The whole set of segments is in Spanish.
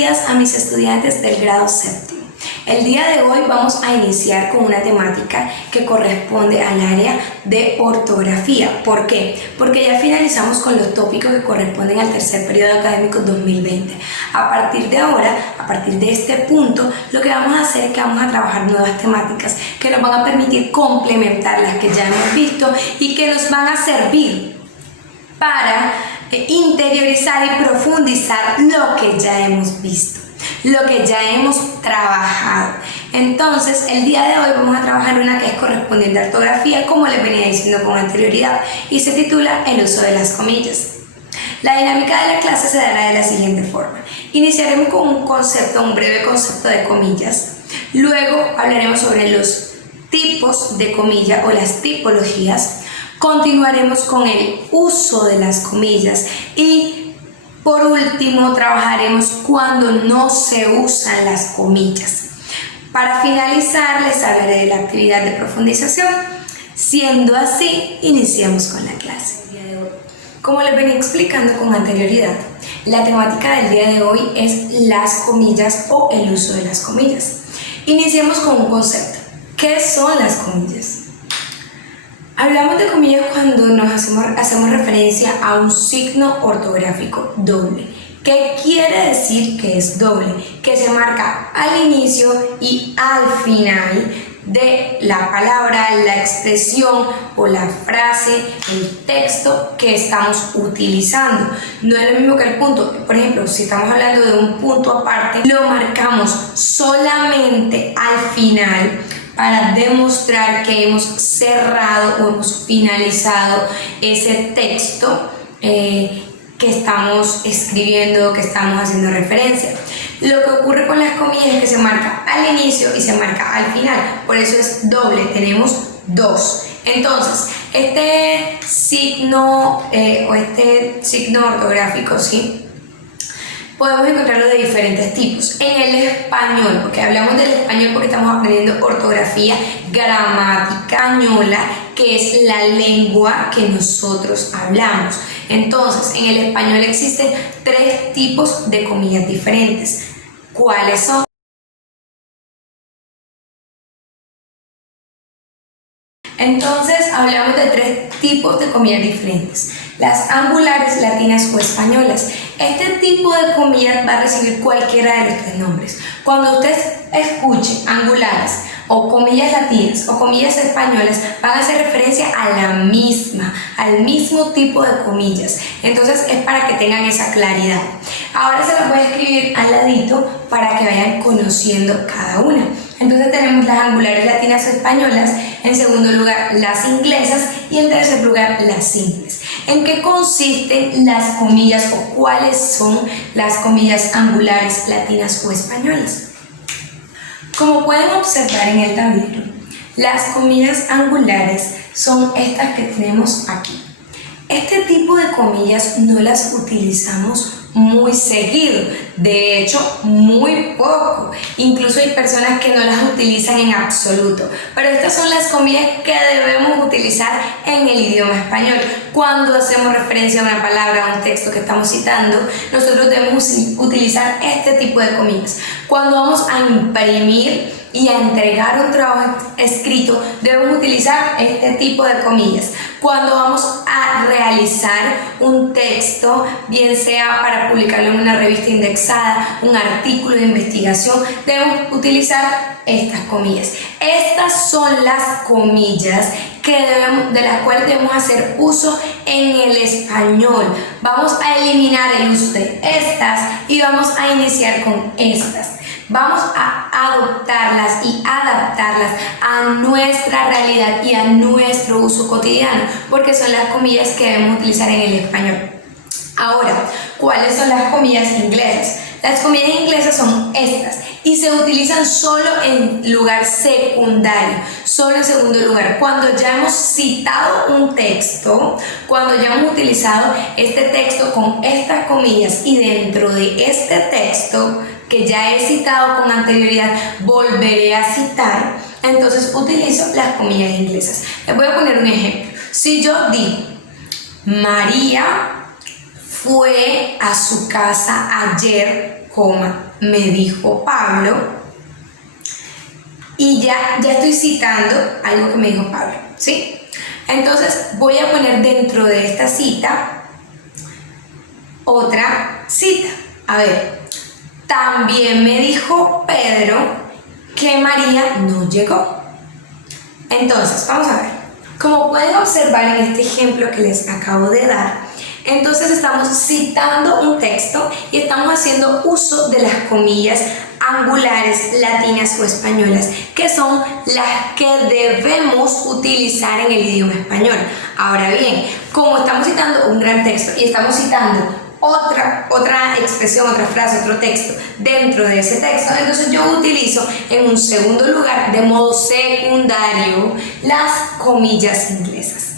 días a mis estudiantes del grado séptimo. El día de hoy vamos a iniciar con una temática que corresponde al área de ortografía. ¿Por qué? Porque ya finalizamos con los tópicos que corresponden al tercer periodo académico 2020. A partir de ahora, a partir de este punto, lo que vamos a hacer es que vamos a trabajar nuevas temáticas que nos van a permitir complementar las que ya hemos visto y que nos van a servir para interiorizar y profundizar lo que ya hemos visto, lo que ya hemos trabajado. Entonces, el día de hoy vamos a trabajar una que es correspondiente a ortografía, como les venía diciendo con anterioridad, y se titula El uso de las comillas. La dinámica de la clase se dará de la siguiente forma. Iniciaremos con un breve concepto de comillas. Luego hablaremos sobre los tipos de comillas o las tipologías. Continuaremos con el uso de las comillas y por último trabajaremos cuando no se usan las comillas. Para finalizar les hablaré de la actividad de profundización. Siendo así, iniciamos con la clase. Como les venía explicando con anterioridad, la temática del día de hoy es las comillas o el uso de las comillas. Iniciemos con un concepto. ¿Qué son las comillas? Hablamos de comillas cuando hacemos referencia a un signo ortográfico doble. ¿Qué quiere decir que es doble? Que se marca al inicio y al final de la palabra, la expresión o la frase, el texto que estamos utilizando. No es lo mismo que el punto. Por ejemplo, si estamos hablando de un punto aparte, lo marcamos solamente al final para demostrar que hemos cerrado o hemos finalizado ese texto que estamos escribiendo, que estamos haciendo referencia. Lo que ocurre con las comillas es que se marca al inicio y se marca al final, por eso es doble, tenemos dos. Entonces, este signo ortográfico, ¿sí?, podemos encontrarlo de diferentes tipos. En el español, porque hablamos del español porque estamos aprendiendo ortografía, gramática española, que es la lengua que nosotros hablamos. Entonces, en el español existen tres tipos de comillas diferentes. ¿Cuáles son? Entonces, hablamos de tres tipos de comillas diferentes. Las angulares, latinas o españolas. Este tipo de comillas va a recibir cualquiera de los tres nombres. Cuando usted escuche angulares o comillas latinas o comillas españolas, van a hacer referencia al mismo tipo de comillas. Entonces es para que tengan esa claridad. Ahora se las voy a escribir al ladito para que vayan conociendo cada una. Entonces tenemos las angulares latinas o españolas, en segundo lugar las inglesas y en tercer lugar las simples. ¿En qué consisten las comillas o cuáles son las comillas angulares latinas o españolas? Como pueden observar en el tablero, las comillas angulares son estas que tenemos aquí. Este tipo de comillas no las utilizamos muy seguido, de hecho muy poco, incluso hay personas que no las utilizan en absoluto, pero estas son las comillas que debemos utilizar en el idioma español. Cuando hacemos referencia a una palabra, a un texto que estamos citando, nosotros debemos utilizar este tipo de comillas. Cuando vamos a imprimir y a entregar un trabajo escrito, debemos utilizar este tipo de comillas. Cuando vamos a realizar un texto, bien sea para publicarlo en una revista indexada, un artículo de investigación, debemos utilizar estas comillas. Estas son las comillas de las cuales debemos hacer uso en el español. Vamos a eliminar el uso de estas y vamos a iniciar con estas. Vamos a adoptarlas y adaptarlas a nuestra realidad y a nuestro uso cotidiano, porque son las comillas que debemos utilizar en el español. Ahora, ¿cuáles son las comillas inglesas? Las comillas inglesas son estas y se utilizan solo en lugar secundario, solo en segundo lugar. Cuando ya hemos citado un texto, cuando ya hemos utilizado este texto con estas comillas y dentro de este texto que ya he citado con anterioridad, volveré a citar, entonces utilizo las comillas inglesas. Les voy a poner un ejemplo. Si yo digo, María fue a su casa ayer coma, me dijo Pablo, y ya estoy citando algo que me dijo Pablo, ¿sí? Entonces voy a poner dentro de esta cita otra cita. A ver, también me dijo Pedro que María no llegó. Entonces, vamos a ver. Como pueden observar en este ejemplo que les acabo de dar, entonces estamos citando un texto y estamos haciendo uso de las comillas angulares, latinas o españolas, que son las que debemos utilizar en el idioma español. Ahora bien, como estamos citando un gran texto y estamos citando otra expresión, otra frase, otro texto dentro de ese texto, entonces yo utilizo en un segundo lugar, de modo secundario, las comillas inglesas.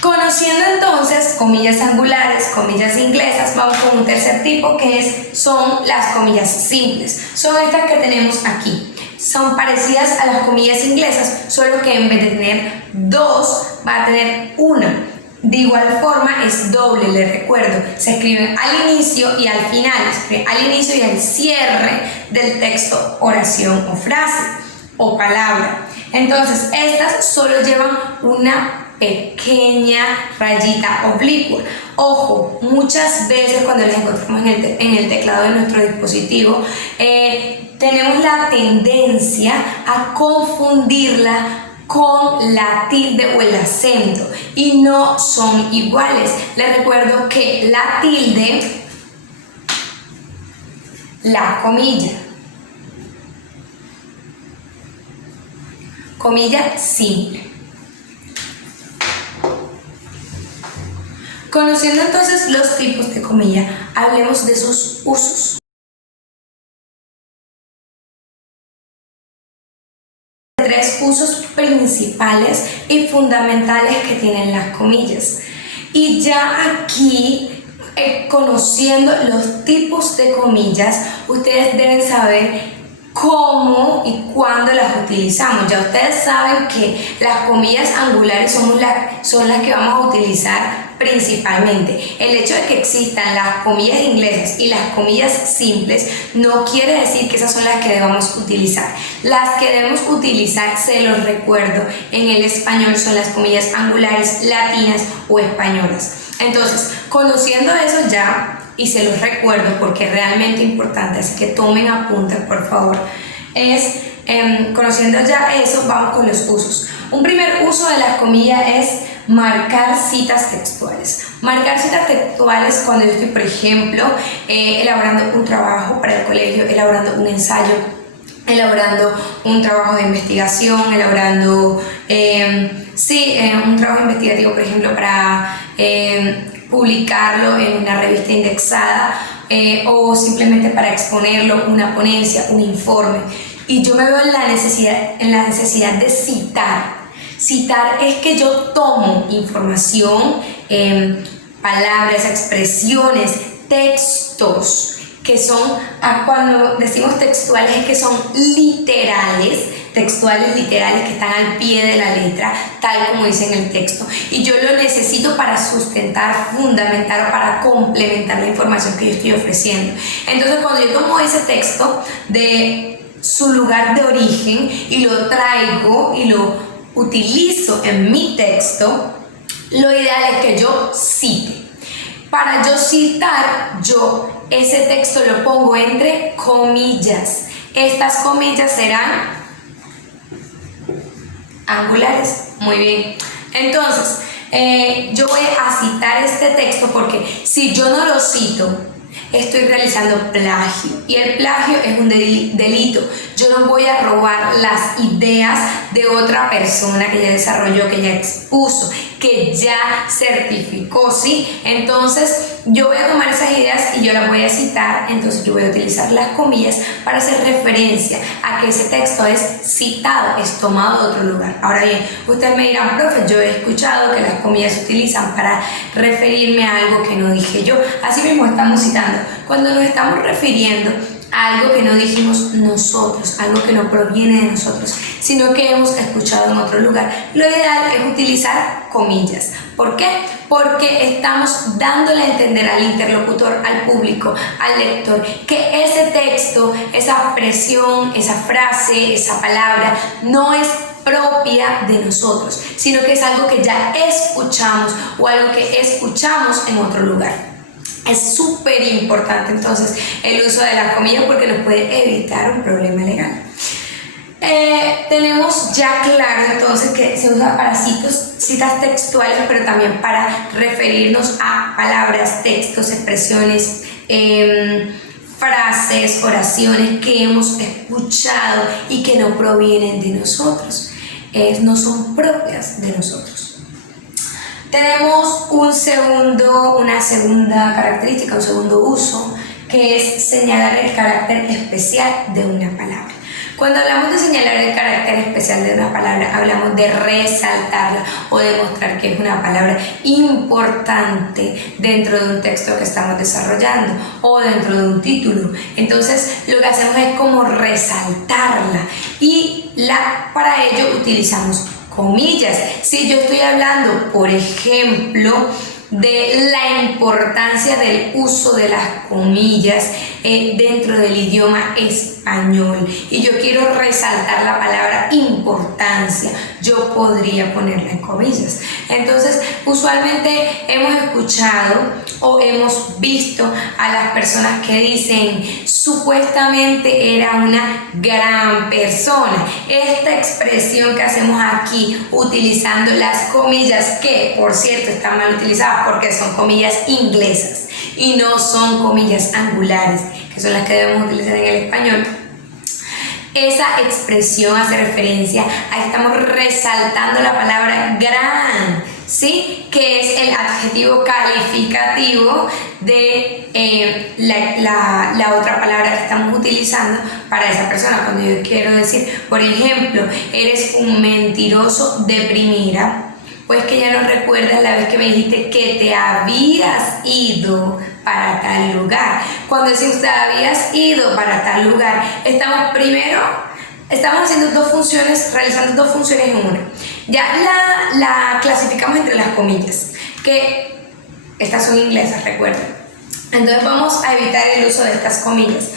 Conociendo entonces comillas angulares, comillas inglesas, vamos con un tercer tipo que son las comillas simples. Son estas que tenemos aquí. Son parecidas a las comillas inglesas, solo que en vez de tener dos, va a tener una. De igual forma es doble, les recuerdo, se escriben al inicio y al final, se escriben al inicio y al cierre del texto, oración o frase o palabra. Entonces estas solo llevan una pequeña rayita oblicua. Ojo, muchas veces cuando las encontramos en el teclado de nuestro dispositivo, tenemos la tendencia a confundirla con la tilde o el acento y no son iguales. Les recuerdo que la tilde, la comilla simple. Conociendo entonces los tipos de comilla, hablemos de sus usos. Tres usos principales y fundamentales que tienen las comillas. Y ya aquí, conociendo los tipos de comillas, ustedes deben saber cómo y cuándo las utilizamos. Ya ustedes saben que las comillas angulares son las que vamos a utilizar principalmente. El hecho de que existan las comillas inglesas y las comillas simples no quiere decir que esas son las que debamos utilizar. Las que debemos utilizar, se los recuerdo, en el español son las comillas angulares, latinas o españolas. Entonces, conociendo eso ya, y se los recuerdo porque es realmente importante, así que tomen apuntes por favor, conociendo ya eso, vamos con los usos. Un primer uso de las comillas es marcar citas textuales. Marcar citas textuales cuando yo estoy, por ejemplo, elaborando un trabajo para el colegio, elaborando un ensayo, elaborando un trabajo de investigación, elaborando un trabajo investigativo, por ejemplo, para publicarlo en una revista indexada o simplemente para exponerlo, una ponencia, un informe. Y yo me veo en la necesidad de citar. Citar es que yo tomo información, palabras, expresiones, textos, que son, cuando decimos textuales, es que son literales, textuales literales que están al pie de la letra, tal como dice en el texto, y yo lo necesito para sustentar, fundamentar o para complementar la información que yo estoy ofreciendo. Entonces, cuando yo tomo ese texto de su lugar de origen y lo traigo y lo utilizo en mi texto, lo ideal es que yo cite. Para yo citar, yo ese texto lo pongo entre comillas. Estas comillas serán angulares. Muy bien. Entonces, yo voy a citar este texto porque si yo no lo cito, estoy realizando plagio y el plagio es un delito. Yo no voy a robar las ideas de otra persona que ya desarrolló, que ya expuso, que ya certificó, ¿sí? Entonces yo voy a tomar esas ideas y yo las voy a citar. Entonces yo voy a utilizar las comillas para hacer referencia a que ese texto es citado, es tomado de otro lugar. Ahora bien, ustedes me dirán, profe, yo he escuchado que las comillas se utilizan para referirme a algo que no dije yo. Así mismo estamos citando cuando nos estamos refiriendo a algo que no dijimos nosotros, algo que no proviene de nosotros. sino que hemos escuchado en otro lugar. Lo ideal es utilizar comillas. ¿Por qué? Porque estamos dándole a entender al interlocutor, al público, al lector, que ese texto, esa expresión, esa frase, esa palabra, no es propia de nosotros, sino que es algo que ya escuchamos o algo que escuchamos en otro lugar. Es súper importante entonces el uso de las comillas porque nos puede evitar un problema legal. Tenemos ya claro entonces que se usa para citas textuales, pero también para referirnos a palabras, textos, expresiones, frases, oraciones que hemos escuchado y que no provienen de nosotros, no son propias de nosotros. Tenemos una segunda característica, un segundo uso, que es señalar el carácter especial de una palabra. Cuando hablamos de señalar el carácter especial de una palabra, hablamos de resaltarla o demostrar que es una palabra importante dentro de un texto que estamos desarrollando o dentro de un título. Entonces, lo que hacemos es como resaltarla y para ello utilizamos comillas. Si yo estoy hablando, por ejemplo, de la importancia del uso de las comillas dentro del idioma español y yo quiero resaltar la palabra importancia, yo podría ponerla en comillas. Entonces, usualmente hemos escuchado o hemos visto a las personas que dicen supuestamente era una gran persona. Esta expresión que hacemos aquí utilizando las comillas, que por cierto están mal utilizadas porque son comillas inglesas y no son comillas angulares, que son las que debemos utilizar en el español. Esa expresión hace referencia a estamos resaltando la palabra gran, ¿sí? Que es el adjetivo calificativo de la otra palabra que estamos utilizando para esa persona. Cuando yo quiero decir, por ejemplo, eres un mentiroso de primera, pues que ya no recuerdas la vez que me dijiste que te habías ido para tal lugar. Cuando decimos te habías ido para tal lugar, estamos haciendo realizando dos funciones en una. Ya la clasificamos entre las comillas, que estas son inglesas, recuerden. Entonces vamos a evitar el uso de estas comillas.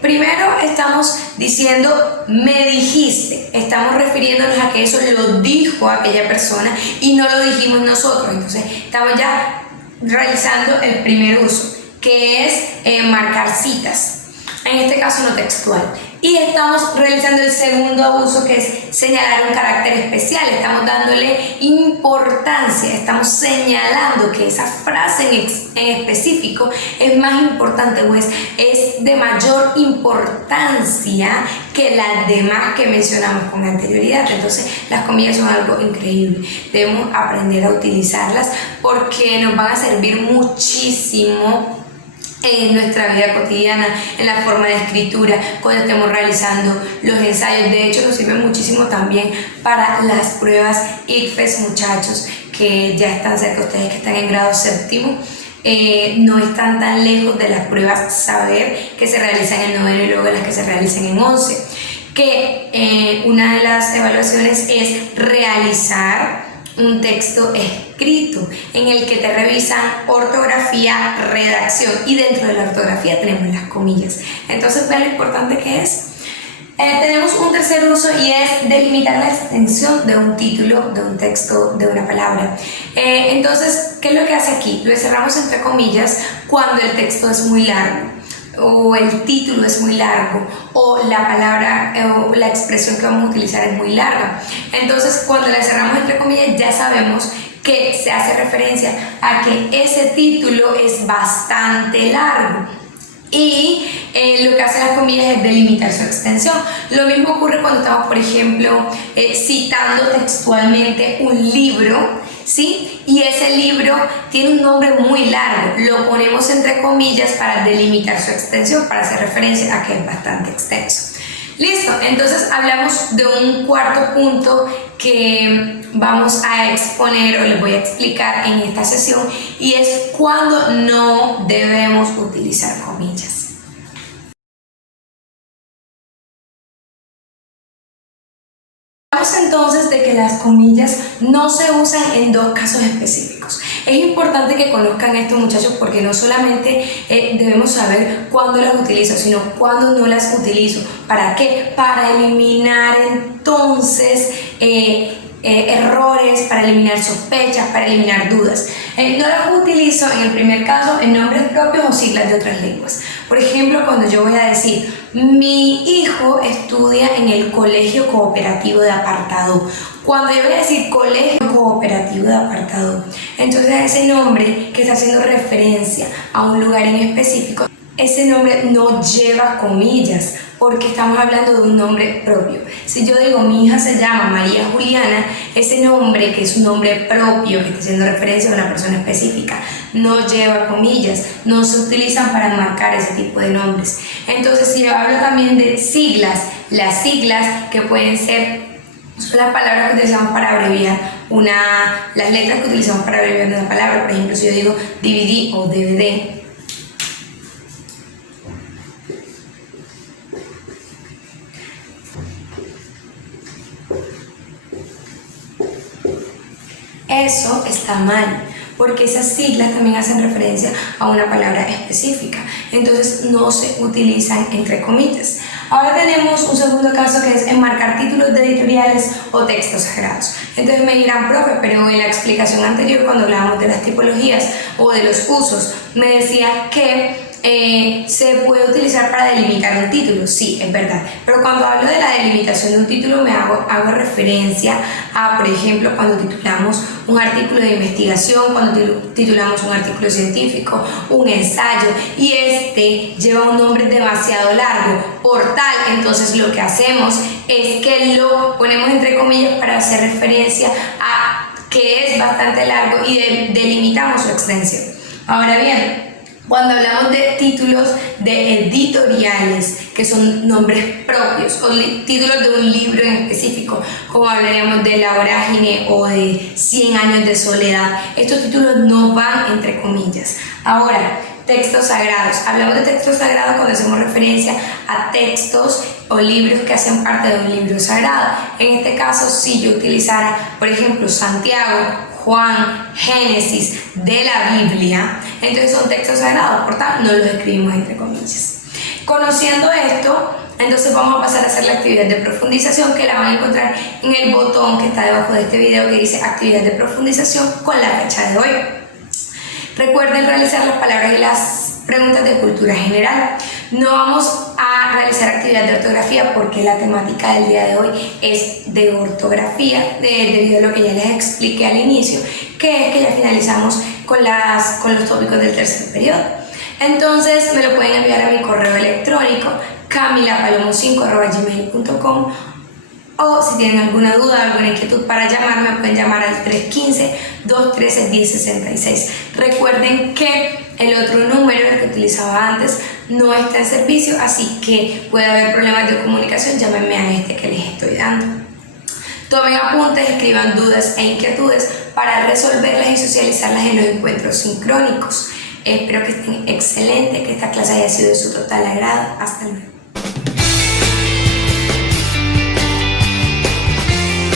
Primero estamos diciendo me dijiste, estamos refiriéndonos a que eso lo dijo aquella persona y no lo dijimos nosotros. Entonces estamos ya realizando el primer uso, que es marcar citas, en este caso no textual. Y estamos realizando el segundo uso, que es señalar un carácter especial. Estamos dándole importancia, estamos señalando que esa frase en específico es más importante, pues es de mayor importancia que las demás que mencionamos con anterioridad. Entonces, las comillas son algo increíble. Debemos aprender a utilizarlas porque nos van a servir muchísimo en nuestra vida cotidiana, en la forma de escritura, cuando estemos realizando los ensayos. De hecho, nos sirve muchísimo también para las pruebas ICFES, muchachos, que ya están cerca, ustedes que están en grado séptimo, no están tan lejos de las pruebas saber que se realizan en noveno y luego las que se realizan en 11, que una de las evaluaciones es realizar un texto escrito en el que te revisan ortografía, redacción, y dentro de la ortografía tenemos las comillas. Entonces, vean lo importante que es. Tenemos un tercer uso y es delimitar la extensión de un título, de un texto, de una palabra. Entonces, ¿qué es lo que hace aquí? Lo encerramos entre comillas cuando el texto es muy largo, o el título es muy largo, o la palabra o la expresión que vamos a utilizar es muy larga. Entonces, cuando la cerramos entre comillas, ya sabemos que se hace referencia a que ese título es bastante largo. Y lo que hacen las comillas es delimitar su extensión. Lo mismo ocurre cuando estamos, por ejemplo, citando textualmente un libro, ¿sí? Y ese libro tiene un nombre muy largo. Lo ponemos entre comillas para delimitar su extensión, para hacer referencia a que es bastante extenso. Listo, entonces hablamos de un cuarto punto que vamos a exponer o les voy a explicar en esta sesión, y es cuando no debemos utilizar comillas. Hablamos entonces de que las comillas no se usan en dos casos específicos. Es importante que conozcan esto, muchachos, porque no solamente debemos saber cuándo las utilizo, sino cuándo no las utilizo. ¿Para qué? Para eliminar entonces errores, para eliminar sospechas, para eliminar dudas. No las utilizo en el primer caso en nombres propios o siglas de otras lenguas. Por ejemplo, cuando yo voy a decir mi hijo estudia en el Colegio Cooperativo de Apartado. Cuando yo voy a decir Colegio Cooperativo de Apartado, entonces ese nombre que está haciendo referencia a un lugar en específico, ese nombre no lleva comillas porque estamos hablando de un nombre propio. Si yo digo mi hija se llama María Juliana, ese nombre, que es un nombre propio que está haciendo referencia a una persona específica, no lleva comillas, no se utilizan para marcar ese tipo de nombres. Entonces, si yo hablo también de siglas, las siglas que pueden ser, son las palabras que utilizamos para abreviar las letras que utilizamos para abreviar una palabra. Por ejemplo, si yo digo DVD o DVD, eso está mal, porque esas siglas también hacen referencia a una palabra específica, entonces no se utilizan entre comillas. Ahora tenemos un segundo caso que es enmarcar títulos de editoriales o textos sagrados. Entonces me dirán, profe, pero en la explicación anterior, cuando hablábamos de las tipologías o de los usos, me decía que se puede utilizar para delimitar un título. Sí, es verdad, pero cuando hablo de la delimitación de un título me hago referencia a, por ejemplo, cuando titulamos un artículo de investigación, cuando titulamos un artículo científico, un ensayo, y este lleva un nombre demasiado largo, por tal, entonces lo que hacemos es que lo ponemos entre comillas para hacer referencia a que es bastante largo y delimitamos su extensión. Ahora bien, cuando hablamos de títulos de editoriales, que son nombres propios, o títulos de un libro en específico, como hablaríamos de La Vorágine o de 100 años de soledad, estos títulos no van entre comillas. Ahora, textos sagrados. Hablamos de textos sagrados cuando hacemos referencia a textos o libros que hacen parte de un libro sagrado. En este caso, si yo utilizara, por ejemplo, Santiago, Juan, Génesis de la Biblia, entonces son textos sagrados, por tanto no los escribimos entre comillas. Conociendo esto, entonces vamos a pasar a hacer la actividad de profundización, que la van a encontrar en el botón que está debajo de este video que dice actividad de profundización con la fecha de hoy. Recuerden realizar las palabras y las preguntas de cultura general. No vamos a realizar actividad de ortografía porque la temática del día de hoy es de ortografía, debido a lo que ya les expliqué al inicio, que es que ya finalizamos con los tópicos del tercer periodo. Entonces me lo pueden enviar a mi correo electrónico camilapalomo5@gmail.com, o si tienen alguna duda, alguna inquietud para llamarme, pueden llamar al 315-213-1066. Recuerden que el otro número, el que utilizaba antes, no está en servicio, así que puede haber problemas de comunicación, llámenme a este que les estoy dando. Tomen apuntes, escriban dudas e inquietudes para resolverlas y socializarlas en los encuentros sincrónicos. Espero que estén excelentes, que esta clase haya sido de su total agrado. Hasta luego.